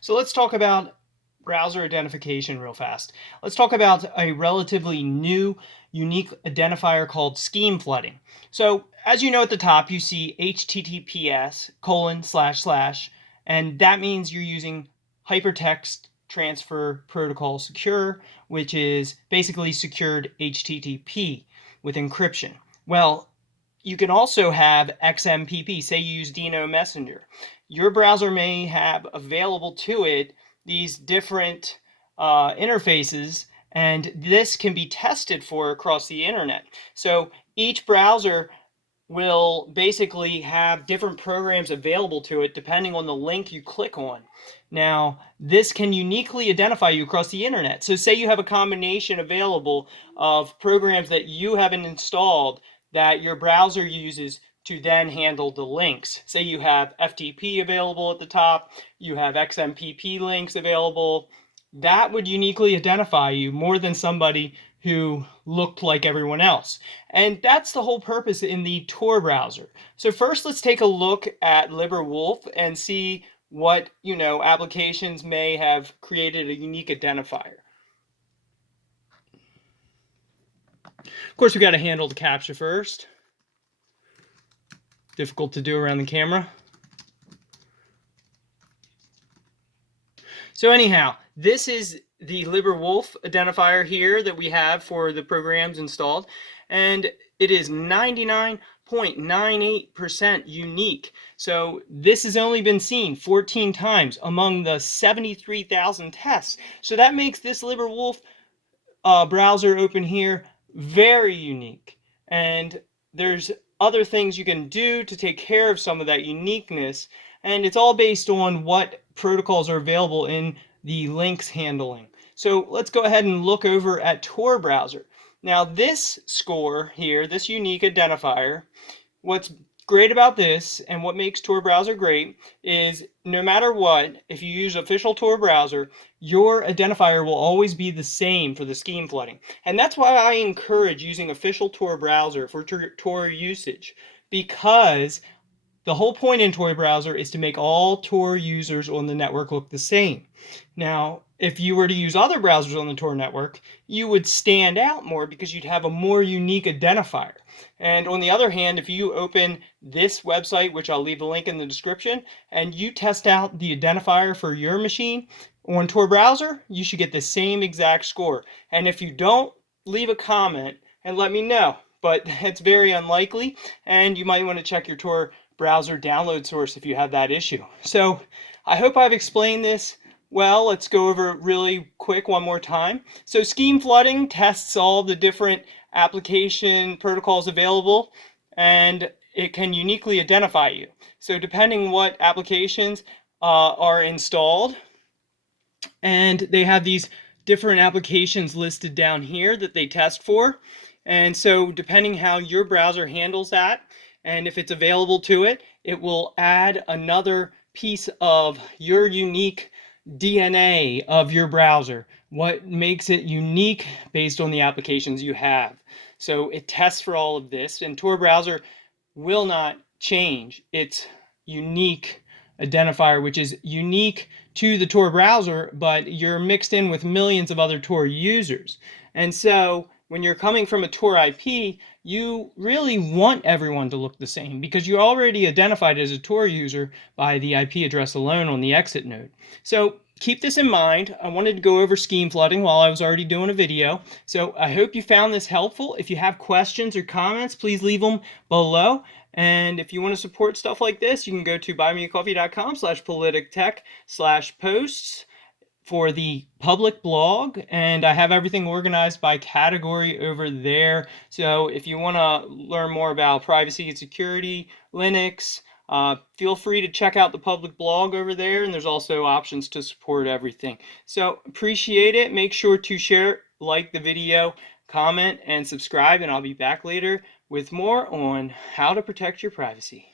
So let's talk about browser identification real fast. Let's talk about a relatively new unique identifier called scheme flooding. So as you know at the top, you see HTTPS : and that means you're using Hypertext Transfer Protocol Secure, which is basically secured HTTP with encryption. Well, you can also have XMPP, say you use Dino Messenger. Your browser may have available to it these different interfaces, and this can be tested for across the internet. So each browser will basically have different programs available to it depending on the link you click on. Now, this can uniquely identify you across the internet. So say you have a combination available of programs that you haven't installed that your browser uses to then handle the links. Say you have FTP available at the top, you have XMPP links available. That would uniquely identify you more than somebody who looked like everyone else. And that's the whole purpose in the Tor browser. So first, let's take a look at Librewolf and see what, applications may have created a unique identifier. Of course, we got to handle the CAPTCHA first. Difficult to do around the camera. So anyhow, this is the Librewolf identifier here that we have for the programs installed, and it is 99.98% unique. So this has only been seen 14 times among the 73,000 tests. So that makes this Librewolf browser open here very unique. And there's other things you can do to take care of some of that uniqueness, and it's all based on what protocols are available in the links handling. So let's go ahead and look over at Tor browser. Now this score here, this unique identifier, what's great about this and what makes Tor browser great is no matter what, if you use official Tor browser, your identifier will always be the same for the scheme flooding. And that's why I encourage using official Tor browser for Tor usage, because the whole point in Tor browser is to make all Tor users on the network look the same. Now, if you were to use other browsers on the Tor network, you would stand out more because you'd have a more unique identifier. And on the other hand, if you open this website, which I'll leave a link in the description, and you test out the identifier for your machine on Tor browser, you should get the same exact score. And if you don't, leave a comment and let me know. But it's very unlikely, and you might want to check your Tor browser download source if you have that issue. So I hope I've explained this well. Let's go over it really quick one more time. So scheme flooding tests all the different application protocols available, and it can uniquely identify you. So depending what applications are installed, and they have these different applications listed down here that they test for. And so depending how your browser handles that, and if it's available to it, it will add another piece of your unique DNA of your browser, what makes it unique based on the applications you have. So it tests for all of this, and Tor browser will not change its unique identifier, which is unique to the Tor browser, but you're mixed in with millions of other Tor users. And so when you're coming from a Tor IP, you really want everyone to look the same because you're already identified as a Tor user by the IP address alone on the exit node. So keep this in mind. I wanted to go over scheme flooding while I was already doing a video. So I hope you found this helpful. If you have questions or comments, please leave them below. And if you want to support stuff like this, you can go to buymeacoffee.com/politictech/posts for the public blog, and I have everything organized by category over there. So if you want to learn more about privacy and security, Linux, feel free to check out the public blog over there, and there's also options to support everything. So appreciate it. Make sure to share, like the video, comment, and subscribe, and I'll be back later with more on how to protect your privacy.